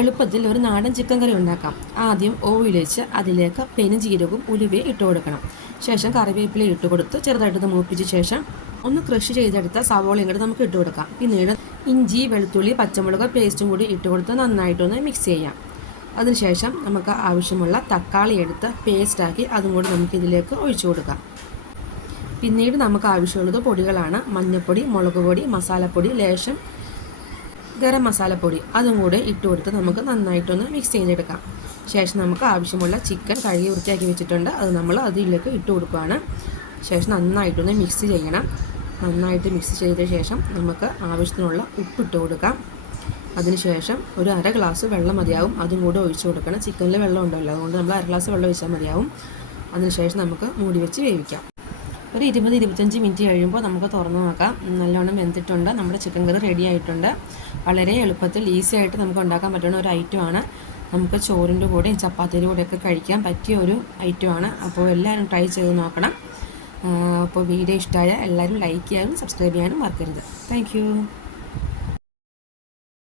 എളുപ്പത്തിൽ ഒരു നാടൻ ചിക്കൻ കറി ഉണ്ടാക്കാം. ആദ്യം ഓയിൽ വെച്ച് അതിലേക്ക് പെരുംജീരകവും ഉലുവയും ഇട്ട് കൊടുക്കണം. ശേഷം കറിവേപ്പില ഇട്ട് കൊടുത്ത് ചെറുതായിട്ട് മൂപ്പിച്ച ശേഷം ഒന്ന് ക്രഷ് ചെയ്തെടുത്ത സവോളയും ഇങ്ങോട്ട് നമുക്ക് ഇട്ട് കൊടുക്കാം. പിന്നീട് ഇഞ്ചി വെളുത്തുള്ളി പച്ചമുളക് പേസ്റ്റും കൂടി ഇട്ട് കൊടുത്ത് നന്നായിട്ടൊന്ന് മിക്സ് ചെയ്യാം. അതിനുശേഷം നമുക്ക് ആവശ്യമുള്ള തക്കാളി എടുത്ത് പേസ്റ്റാക്കി അതും കൂടി നമുക്ക് ഇതിലേക്ക് ഒഴിച്ചു കൊടുക്കാം. പിന്നീട് നമുക്ക് ആവശ്യമുള്ളത് പൊടികളാണ്. മഞ്ഞൾപ്പൊടി മുളക് പൊടി മസാലപ്പൊടി ലേശം ഗരം മസാലപ്പൊടി അതും കൂടെ ഇട്ട് കൊടുത്ത് നമുക്ക് നന്നായിട്ടൊന്ന് മിക്സ് ചെയ്തെടുക്കാം. ശേഷം നമുക്ക് ആവശ്യമുള്ള ചിക്കൻ കഴുകി വൃത്തിയാക്കി വെച്ചിട്ടുണ്ട്. അത് നമ്മൾ അതിലേക്ക് ഇട്ട് കൊടുക്കുകയാണ് ശേഷം നന്നായിട്ടൊന്ന് മിക്സ് ചെയ്യണം. നന്നായിട്ട് മിക്സ് ചെയ്ത ശേഷം നമുക്ക് ആവശ്യത്തിനുള്ള ഉപ്പിട്ട് കൊടുക്കാം. അതിനുശേഷം ഒരു അര ഗ്ലാസ് വെള്ളം മതിയാവും. അതും കൂടെ ഒഴിച്ച് കൊടുക്കണം. ചിക്കനിൽ വെള്ളം ഉണ്ടല്ലോ. അതുകൊണ്ട് നമ്മൾ അര ഗ്ലാസ് വെള്ളം ഒഴിച്ചാൽ മതിയാവും. അതിനുശേഷം നമുക്ക് മൂടി വെച്ച് വേവിക്കാം. ഒരു ഇരുപത് ഇരുപത്തഞ്ച് മിനിറ്റ് കഴിയുമ്പോൾ നമുക്ക് തുറന്നു നോക്കാം. നല്ലോണം വെന്തിട്ടുണ്ട്. നമ്മുടെ ചിക്കൻ കറി റെഡി ആയിട്ടുണ്ട്. വളരെ എളുപ്പത്തിൽ ഈസി ആയിട്ട് നമുക്ക് ഉണ്ടാക്കാൻ പറ്റുന്ന ഒരു ഐറ്റമാണ് നമുക്ക് ചോറിന്റെ കൂടെയും ചപ്പാത്തിയുടെ കൂടെയൊക്കെ കഴിക്കാൻ പറ്റിയ ഒരു ഐറ്റമാണ് അപ്പോൾ എല്ലാവരും ട്രൈ ചെയ്ത് നോക്കണം. അപ്പോൾ വീഡിയോ ഇഷ്ടമായ എല്ലാവരും ലൈക്ക് ചെയ്യാനും സബ്സ്ക്രൈബ് ചെയ്യാനും മറക്കരുത്. താങ്ക്